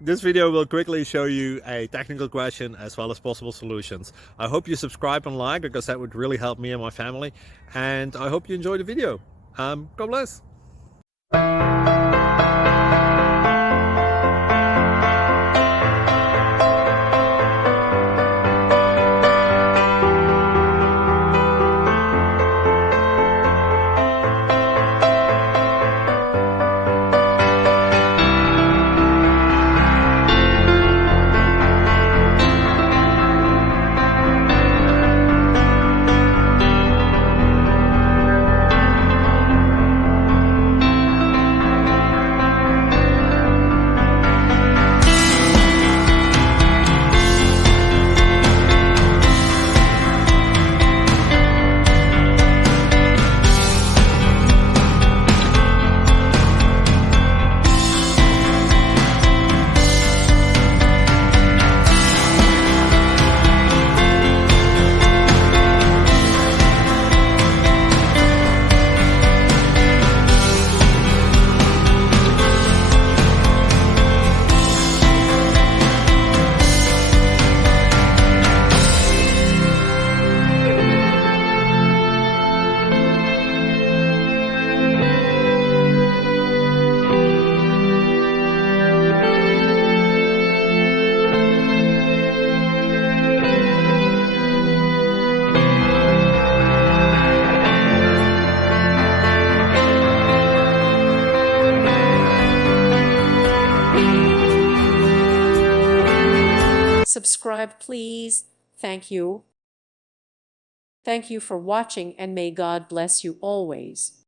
This video will quickly show you a technical question as well as possible solutions. I hope you subscribe and like, because that would really help me and my family. And I hope you enjoy the video. God bless. Subscribe, please. Thank you. Thank you for watching, and may God bless you always.